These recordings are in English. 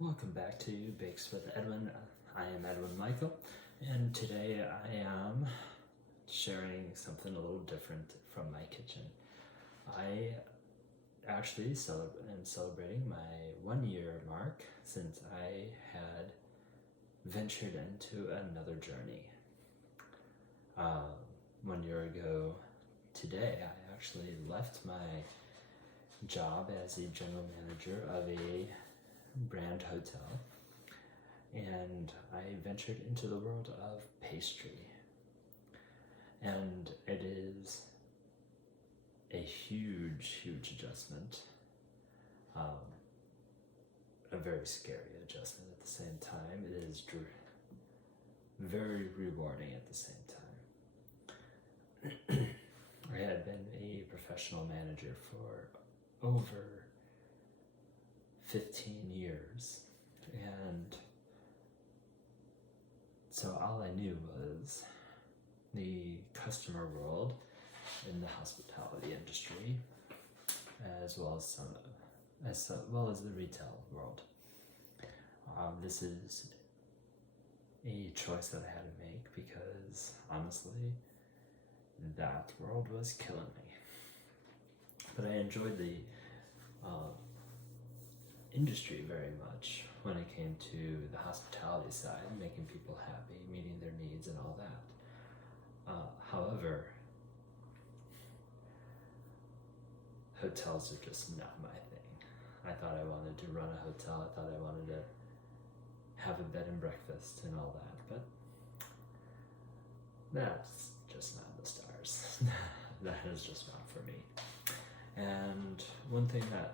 Welcome back to Bakes with Edwin. I am Edwin Michael, and today I am sharing something a little different from my kitchen. I actually am celebrating my 1 year mark since I had ventured into another journey. 1 year ago today, I actually left my job as a general manager of a brand hotel, and I ventured into the world of pastry. And it is a huge adjustment, a very scary adjustment at the same time. It is very rewarding at the same time. I had been a professional manager for over 15 years, and so all I knew was the customer world in the hospitality industry, as well as the retail world. This is a choice that I had to make because honestly, that world was killing me. But I enjoyed the industry very much when it came to the hospitality side, making people happy, meeting their needs, and all that. However, hotels are just not my thing. I thought I wanted to run a hotel. I thought I wanted to have a bed and breakfast and all that, but that's just not the stars. That is just not for me. And one thing that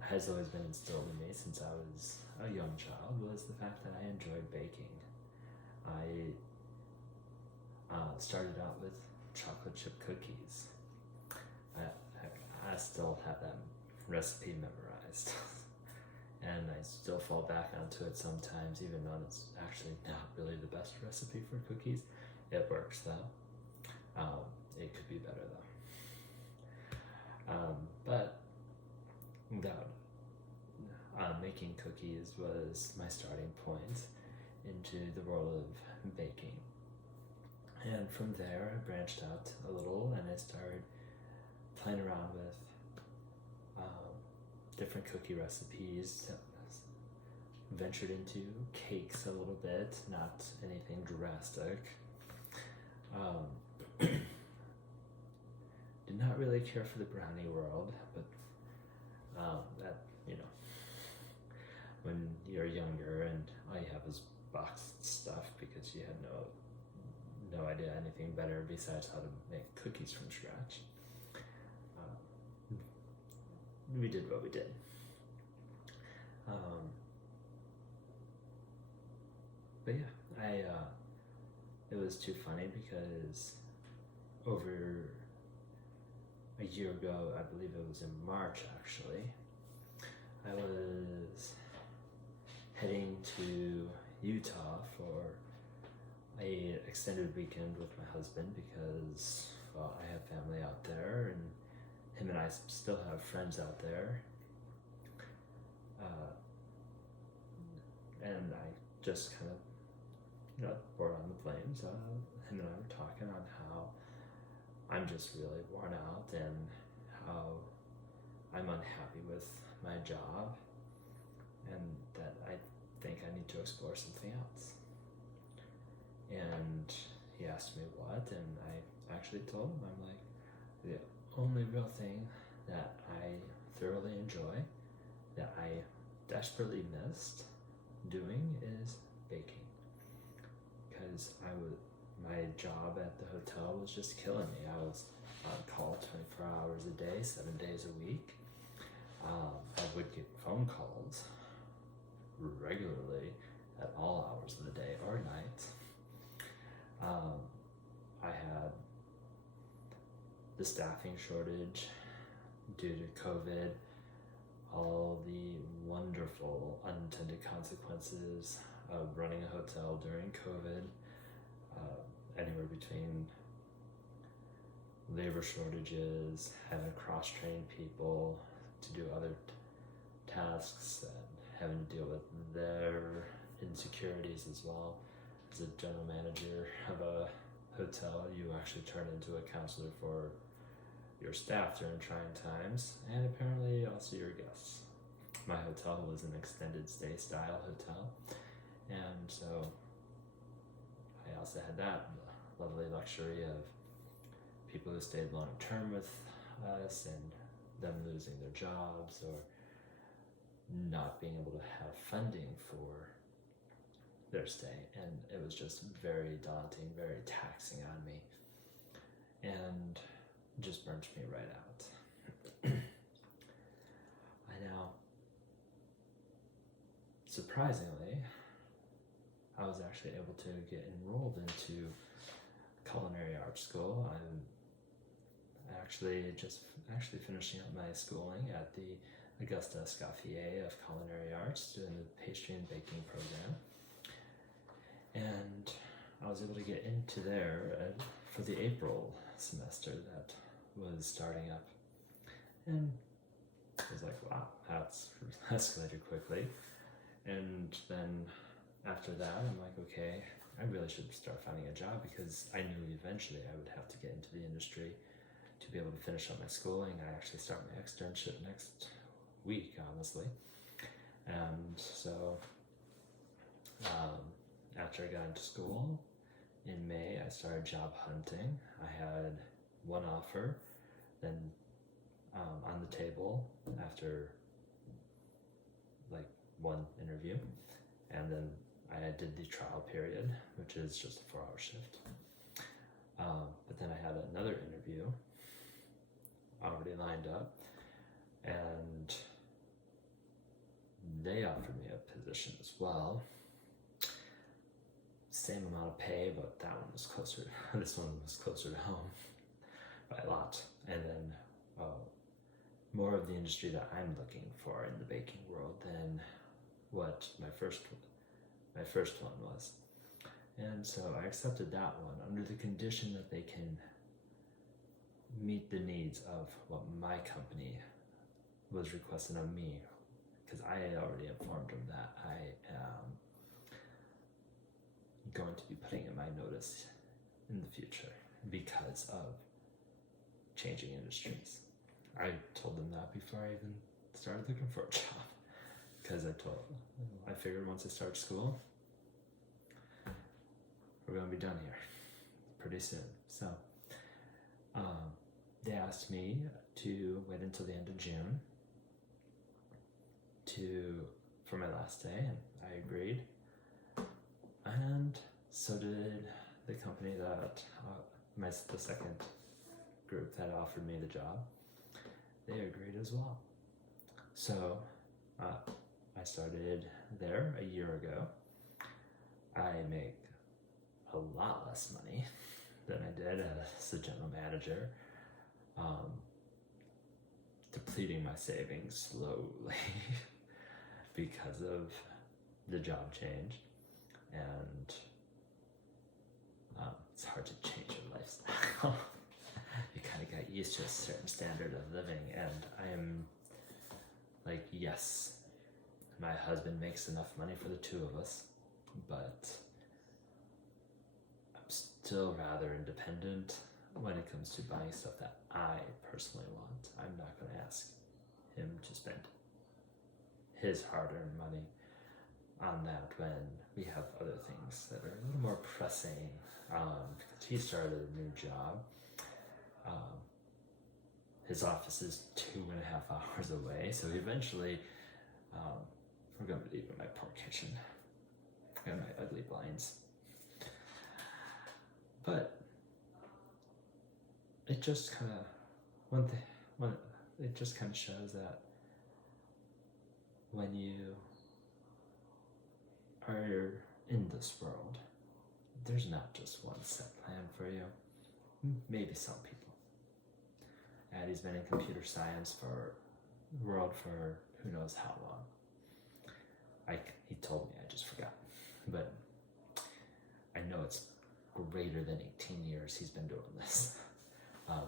has always been instilled in me since I was a young child was the fact that I enjoyed baking. I started out with chocolate chip cookies. I still have that recipe memorized. And I still fall back onto it sometimes, even though it's actually not really the best recipe for cookies. It works though. It could be better though. But without making cookies was my starting point into the world of baking. And from there, I branched out a little and I started playing around with different cookie recipes. Ventured into cakes a little bit, not anything drastic. Did not really care for the brownie world, but that, when you're younger and all you have is boxed stuff because you had no idea anything better besides how to make cookies from scratch. We did what we did. But yeah, it was too funny because over a year ago, I believe it was in March actually, I was heading to Utah for a extended weekend with my husband because, well, I have family out there and him and I still have friends out there. And I just kind of got bored on the plane, so him and I were talking on how I'm just really worn out and how I'm unhappy with my job and that I think I need to explore something else. And he asked me what, and I actually told him, I'm like, the only real thing that I thoroughly enjoy, that I desperately missed doing is baking. Because my job at the hotel was just killing me. I was on call 24 hours a day, 7 days a week. I would get phone calls regularly at all hours of the day or night. I had the staffing shortage due to COVID, all the wonderful unintended consequences of running a hotel during COVID, anywhere between labor shortages, having to cross-train people to do other tasks, and having to deal with their insecurities as well. As a general manager of a hotel, you actually turn into a counselor for your staff during trying times, and apparently also your guests. My hotel was an extended stay style hotel, and so I also had that lovely luxury of people who stayed long term with us and them losing their jobs or not being able to have funding for their stay, and it was just very daunting, very taxing on me, and just burnt me right out. I know, surprisingly, I was actually able to get enrolled into culinary arts school. I'm actually finishing up my schooling at the Augusta Escoffier of Culinary Arts, doing the pastry and baking program. And I was able to get into there for the April semester that was starting up. And I was like, wow, that's escalated quickly. And then after that, I'm like, okay, I really should start finding a job, because I knew eventually I would have to get into the industry to be able to finish up my schooling. I actually start my externship next week, honestly. And so after I got into school in May, I started job hunting. I had one offer, then on the table after like one interview, and then I did the trial period, which is just a 4-hour shift. But then I had another interview already lined up, and they offered me a position as well. Same amount of pay, but that one was closer. This one was closer to home by a lot. And then more of the industry that I'm looking for in the baking world than what my first one was. And so I accepted that one under the condition that they can meet the needs of what my company was requesting of me, because I had already informed them that I am going to be putting in my notice in the future because of changing industries. I told them that before I even started looking for a job, because I figured once I start school, we're going to be done here pretty soon. So they asked me to wait until the end of June for my last day, and I agreed. And so did the company that the second group that offered me the job. They agreed as well. So I started there a year ago. I make a lot less money than I did as a general manager, depleting my savings slowly because of the job change, and it's hard to change your lifestyle. You kind of got used to a certain standard of living, and I am like, yes, my husband makes enough money for the two of us, but I'm still rather independent when it comes to buying stuff that I personally want. I'm not going to ask him to spend his hard-earned money on that when we have other things that are a little more pressing, because he started a new job. His office is 2.5 hours away, so eventually we're going to be leaving my poor kitchen and my ugly blinds. But it just kind of it just kind of shows that when you are in this world, there's not just one set plan for you. Maybe some people. Addie's been in computer science for who knows how long. He told me, I just forgot. But I know it's greater than 18 years he's been doing this.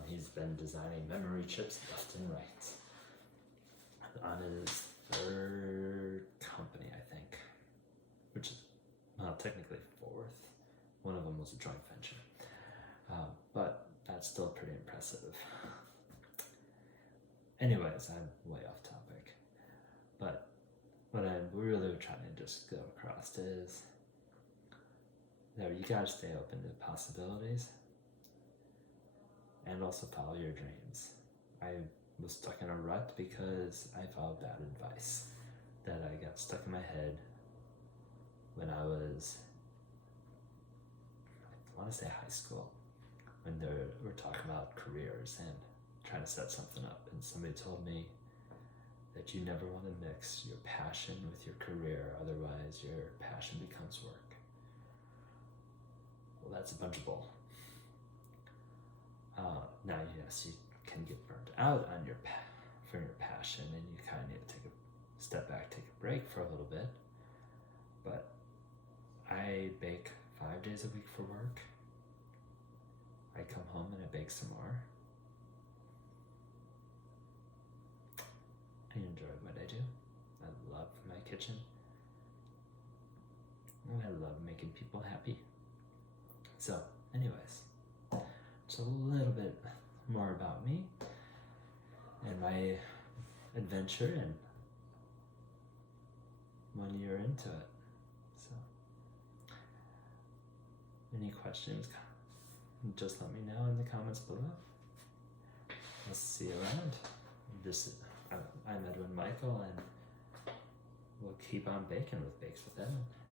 He's been designing memory chips left and right. On his third company technically fourth. One of them was a joint venture. But that's still pretty impressive. Anyways, I'm way off topic. But what I'm really trying to just go across is that you gotta stay open to possibilities and also follow your dreams. I was stuck in a rut because I followed bad advice that I got stuck in my head when I was, I want to say high school, when we're talking about careers and trying to set something up, and somebody told me that you never want to mix your passion with your career, otherwise your passion becomes work. Well, that's a bunch of bull. Now, yes, you can get burnt out on from your passion, and you kind of need to take a step back, take a break for a little bit. But I bake 5 days a week for work. I come home and I bake some more. I enjoy what I do. I love my kitchen. And I love making people happy. So, anyways, just a little bit more about me and my adventure, and 1 year into it. So, any questions, just let me know in the comments below. I'll see you around. I'm Edwin Michael, and we'll keep on baking with Bakes with Edwin.